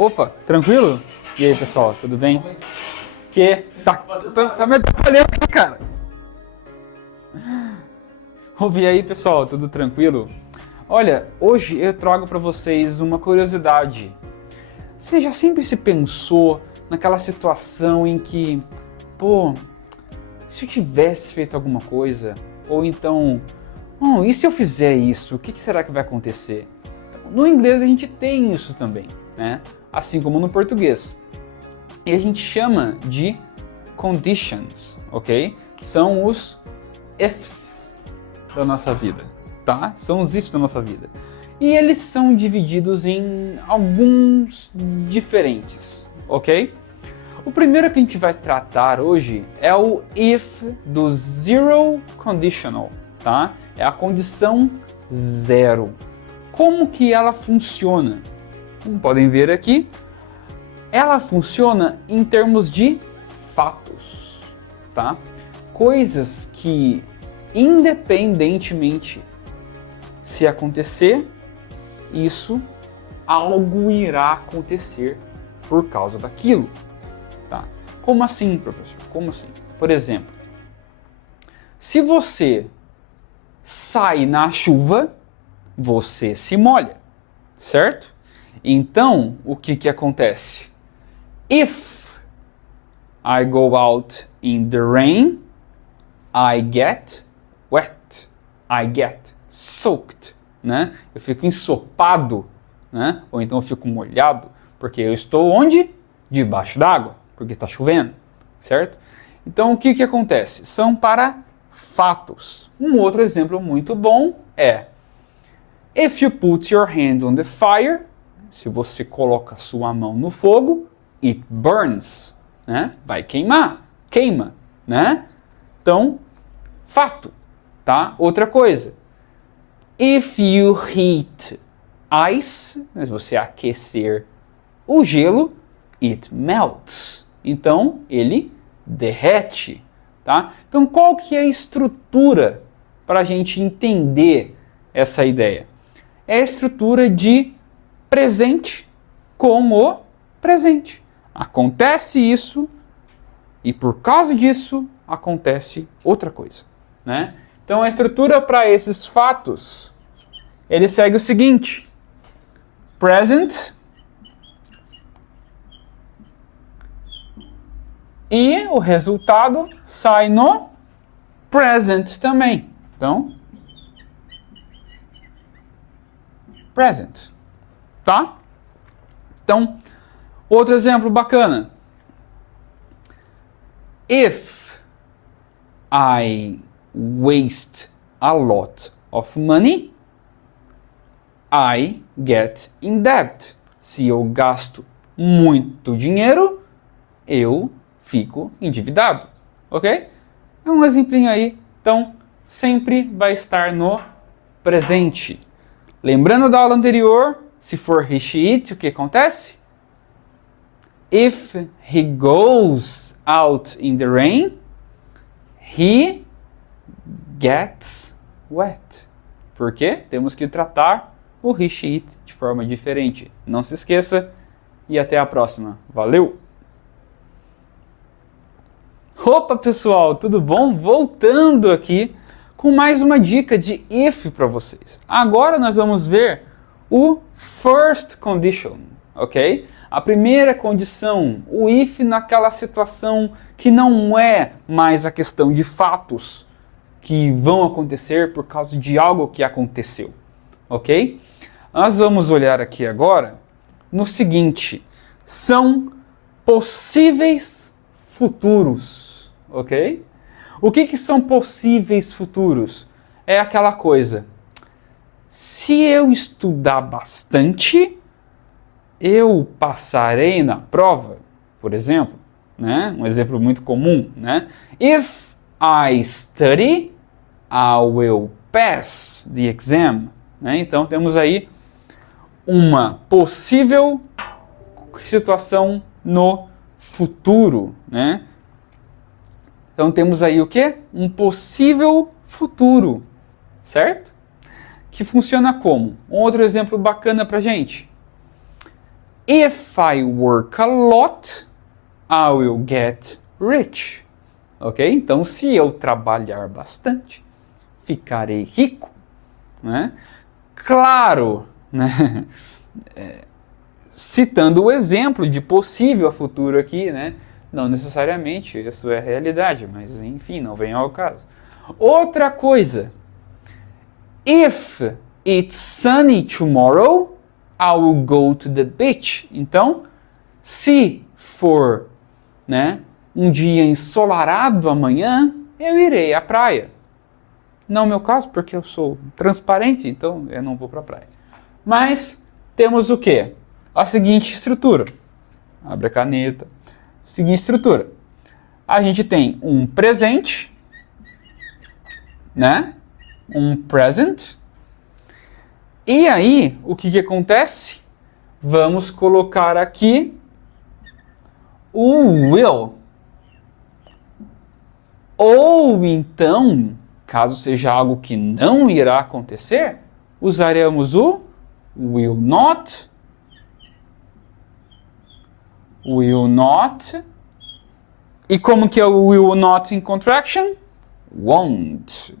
Opa, tranquilo? E aí, pessoal, tudo bem? Que? Tá me atrapalhando aqui, cara. E aí, pessoal, tudo tranquilo? Olha, hoje eu trago para vocês uma curiosidade. Você já sempre se pensou naquela situação em que, pô, se eu tivesse feito alguma coisa, ou então, e se eu fizer isso, o que será que vai acontecer? No inglês a gente tem isso também, né? Assim como no português. E a gente chama de conditions, ok? São os ifs da nossa vida, tá? São os ifs da nossa vida. E eles são divididos em alguns diferentes, ok? O primeiro que a gente vai tratar hoje é o if do zero conditional, tá? É a condição zero. Como que ela funciona? Como podem ver aqui, ela funciona em termos de fatos, tá? Coisas que, independentemente se acontecer, algo irá acontecer por causa daquilo, tá? Como assim, professor? Como assim? Por exemplo, se você sai na chuva, você se molha, certo? Então, o que acontece? If I go out in the rain, I get wet. I get soaked, né? Eu fico ensopado, né? Ou então eu fico molhado, porque eu estou onde? Debaixo d'água, porque está chovendo, certo? Então, o que acontece? São para fatos. Um outro exemplo muito bom é if you put your hand on the fire, se você coloca sua mão no fogo, it burns, né? Vai queimar, queima, né? Então, fato, tá? Outra coisa, if you heat ice, se você aquecer o gelo, it melts. Então, ele derrete, tá? Então, qual que é a estrutura para a gente entender essa ideia? É a estrutura de presente com o presente. Acontece isso e por causa disso acontece outra coisa, né? Então a estrutura para esses fatos, ele segue o seguinte: present e o resultado sai no present também. Então, present. Tá? Então, outro exemplo bacana. If I waste a lot of money, I get in debt. Se eu gasto muito dinheiro, eu fico endividado. Ok? É um exemplinho aí. Então, sempre vai estar no presente. Lembrando da aula anterior, se for he, she, it, o que acontece? If he goes out in the rain, he gets wet. Por quê? Temos que tratar o he, she, it de forma diferente. Não se esqueça e até a próxima. Valeu! Opa, pessoal, tudo bom? Voltando aqui com mais uma dica de if para vocês. Agora nós vamos ver o first condition, ok? A primeira condição, o if naquela situação que não é mais a questão de fatos que vão acontecer por causa de algo que aconteceu, ok? Nós vamos olhar aqui agora no seguinte, são possíveis futuros, ok? O que são possíveis futuros? É aquela coisa, se eu estudar bastante, eu passarei na prova, por exemplo, né? Um exemplo muito comum, né? If I study, I will pass the exam. Né? Então temos aí uma possível situação no futuro, né? Então temos aí o quê? Um possível futuro, certo? Que funciona como? Um outro exemplo bacana pra gente. If I work a lot, I will get rich. Ok? Então, se eu trabalhar bastante, ficarei rico. Né? Claro, né? Citando o exemplo de possível futuro aqui, né? Não necessariamente isso é a realidade, mas enfim, não vem ao caso. Outra coisa, if it's sunny tomorrow, I will go to the beach. Então, se for, né, um dia ensolarado amanhã, eu irei à praia. Não é o meu caso, porque eu sou transparente, então eu não vou para a praia. Mas temos o quê? A seguinte estrutura. Abre a caneta. Seguinte estrutura. A gente tem um presente, né? Um present. E aí, o que acontece? Vamos colocar aqui o will. Ou então, caso seja algo que não irá acontecer, usaremos o will not. Will not. E como que é o will not in contraction? Won't.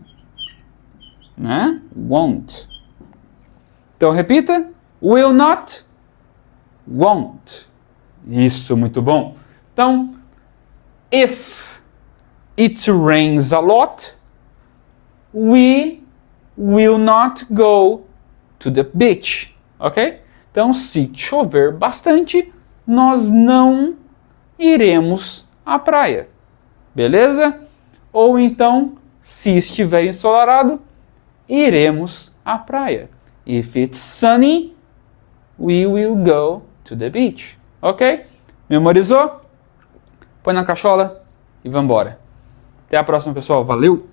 Né? Won't. Então repita. Will not. Won't. Isso, muito bom. Então, if it rains a lot, we will not go to the beach. Ok? Então, se chover bastante, nós não iremos à praia. Beleza? Ou então, se estiver ensolarado, iremos à praia. If it's sunny, we will go to the beach. Ok? Memorizou? Põe na cachola e vambora. Até a próxima, pessoal. Valeu!